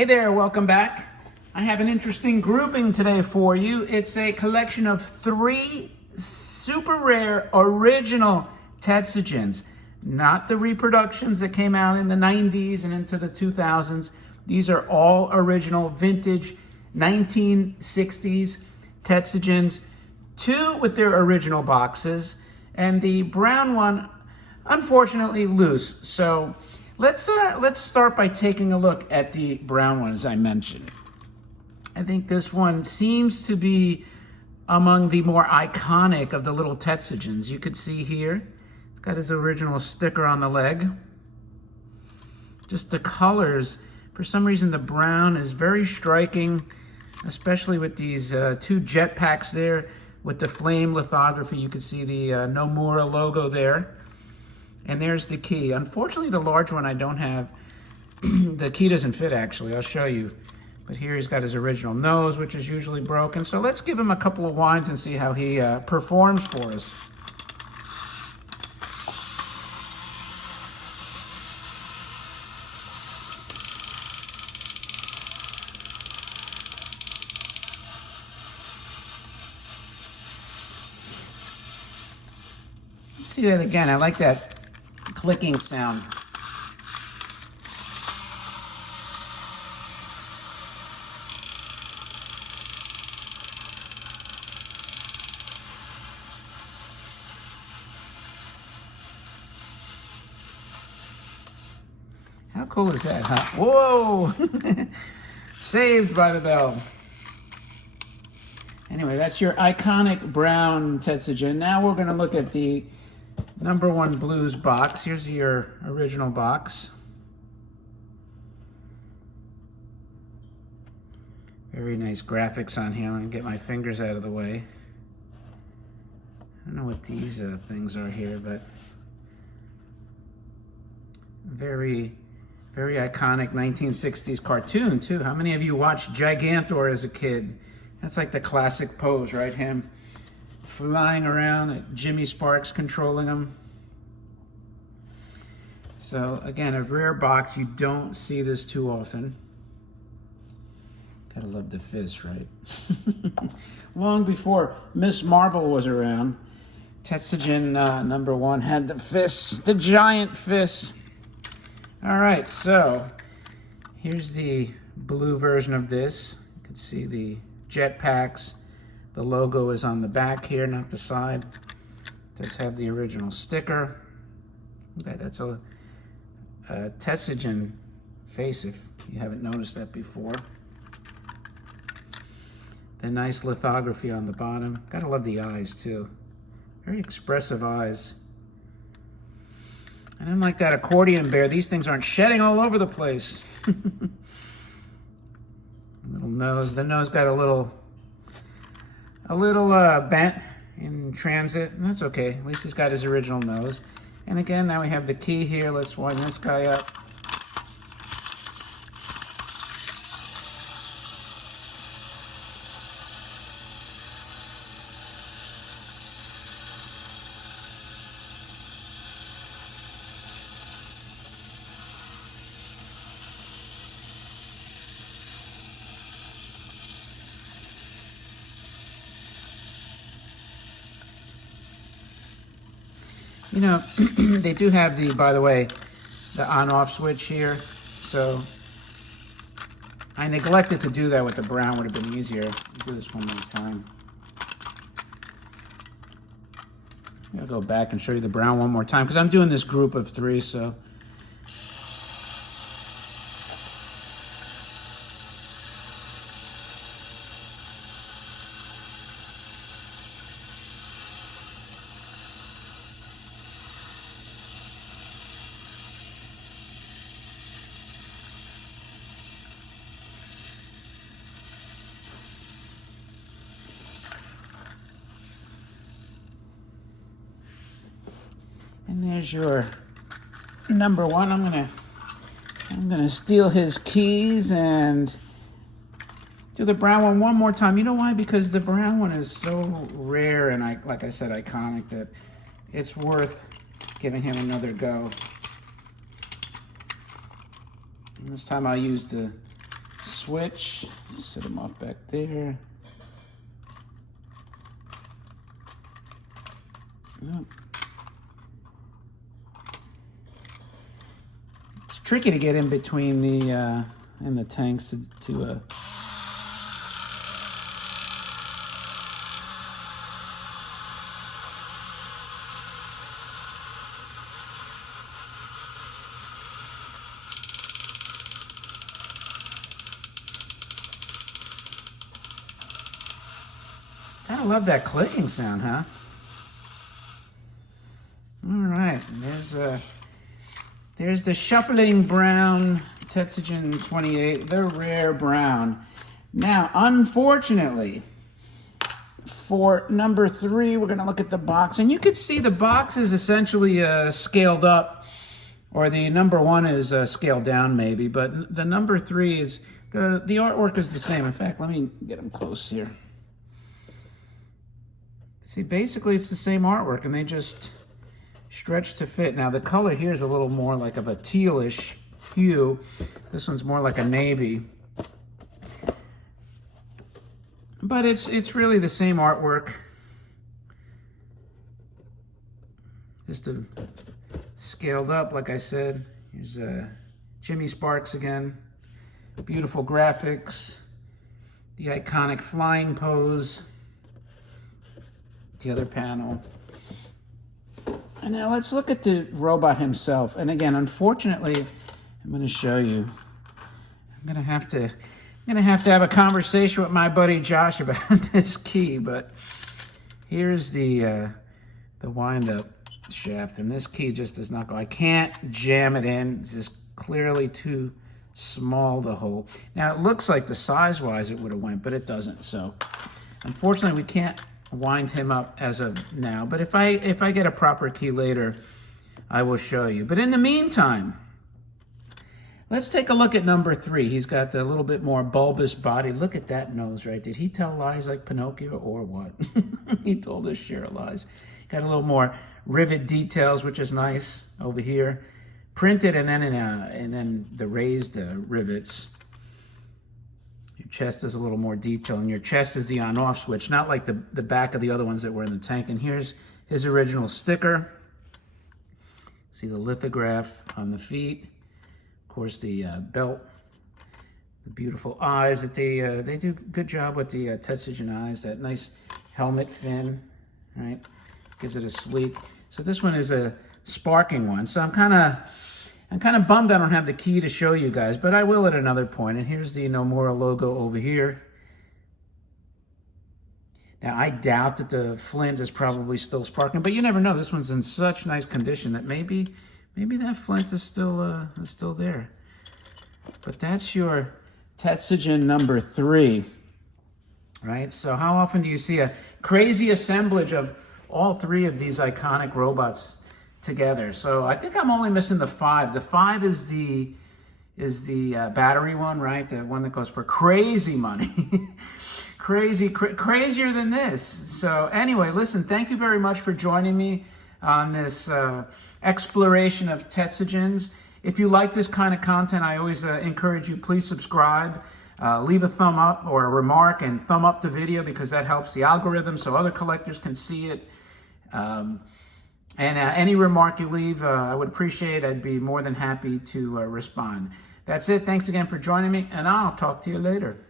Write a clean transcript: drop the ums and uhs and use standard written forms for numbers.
Hey there, welcome back. I have an interesting grouping today for you. It's a collection of 3 super rare original Tetsujins. Not the reproductions that came out in the 90s and into the 2000s. These are all original vintage 1960s Tetsujins. 2 with their original boxes, and the brown one, unfortunately, loose. So let's start by taking a look at the brown one, as I mentioned. I think this one seems to be among the more iconic of the little Tetsujins. You could see here, it's got his original sticker on the leg. Just the colors, for some reason the brown is very striking, especially with these 2 jetpacks there with the flame lithography. You can see the Nomura logo there. And there's the key. Unfortunately, the large one I don't have. The key doesn't fit, actually. I'll show you. But here he's got his original nose, which is usually broken. So let's give him a couple of winds and see how he performs for us. Let's see that again. I like that clicking sound. How cool is that, huh? Whoa! Saved by the bell. Anyway, that's your iconic brown Tetsujin. Now we're going to look at the #1 Blues box. Here's your original box. Very nice graphics on here. I'm going to get my fingers out of the way. I don't know what these things are here, but very iconic 1960s cartoon, too. How many of you watched Gigantor as a kid? That's like the classic pose, right? Him flying around, Jimmy Sparks controlling him. So again, a rare box. You don't see this too often. Gotta love the fist, right? Long before Miss Marvel was around, Tetsujin #1 had the fists, the giant fists. All right, so here's the blue version of this. You can see the jetpacks. The logo is on the back here, not the side. It does have the original sticker. Okay, that's a Tetsujin face, if you haven't noticed that before. The nice lithography on the bottom. Gotta love the eyes, too. Very expressive eyes. And unlike that accordion bear, these things aren't shedding all over the place. Little nose. The nose got a little bent in transit, and that's okay. At least he's got his original nose. And again, now we have the key here. Let's wind this guy up. You know, they do have the, by the way, the on-off switch here. So I neglected to do that with the brown. Would have been easier. I'll do this one more time. I'll go back and show you the brown one more time because I'm doing this group of 3, so. And there's your #1. I'm gonna steal his keys and do the brown one more time. You know why? Because the brown one is so rare and, like I said, iconic, that it's worth giving him another go. And this time I'll use the switch. Set them off back there. Yep. It's tricky to get in between the tanks to I love that clicking sound, huh? All right, there's the shuffling brown Tetsujin 28, the rare brown. Now, unfortunately, for number 3, we're gonna look at the box, and you could see the box is essentially scaled up, or the number 1 is scaled down maybe, but the number 3 is, the artwork is the same. In fact, let me get them close here. See, basically it's the same artwork, and they just stretch to fit. Now, the color here is a little more like of a tealish hue. This one's more like a navy. But it's really the same artwork. Just scaled up, like I said. Here's Jimmy Sparks again. Beautiful graphics. The iconic flying pose. The other panel. And now let's look at the robot himself. And again, unfortunately, I'm going to show you. I'm going to have to have a conversation with my buddy Josh about this key. But here's the wind-up shaft, and this key just does not go. I can't jam it in. It's just clearly too small, the hole. Now it looks like the size-wise it would have went, but it doesn't. So unfortunately, we can't wind him up as of now, but if I get a proper key later, I will show you. But in the meantime, let's take a look at number 3. He's got the little bit more bulbous body. Look at that nose, right? Did he tell lies like Pinocchio or what? He told his share of lies. Got a little more rivet details, which is nice over here, printed, and then the raised rivets. Your chest is a little more detail, and your chest is the on-off switch, not like the back of the other ones that were in the tank. And here's his original sticker. See the lithograph on the feet. Of course, the belt, the beautiful eyes that they do a good job with the Tetsujin eyes. That nice helmet fin, right? Gives it a sleek. So this one is a sparking one. So I'm kind of bummed I don't have the key to show you guys, but I will at another point. And here's the Nomura logo over here. Now, I doubt that the flint is probably still sparking, but you never know. This one's in such nice condition that maybe that flint is still there. But that's your Tetsujin number 3, right? So how often do you see a crazy assemblage of all 3 of these iconic robots together? So I think I'm only missing the 5. The 5 is the battery one, right? The one that goes for crazy money. Crazier than this. So anyway, listen, thank you very much for joining me on this exploration of Tetsujins. If you like this kind of content, I always encourage you, please subscribe. Leave a thumb up or a remark and thumb up the video, because that helps the algorithm so other collectors can see it. And any remark you leave, I would appreciate. I'd be more than happy to respond. That's it. Thanks again for joining me, and I'll talk to you later.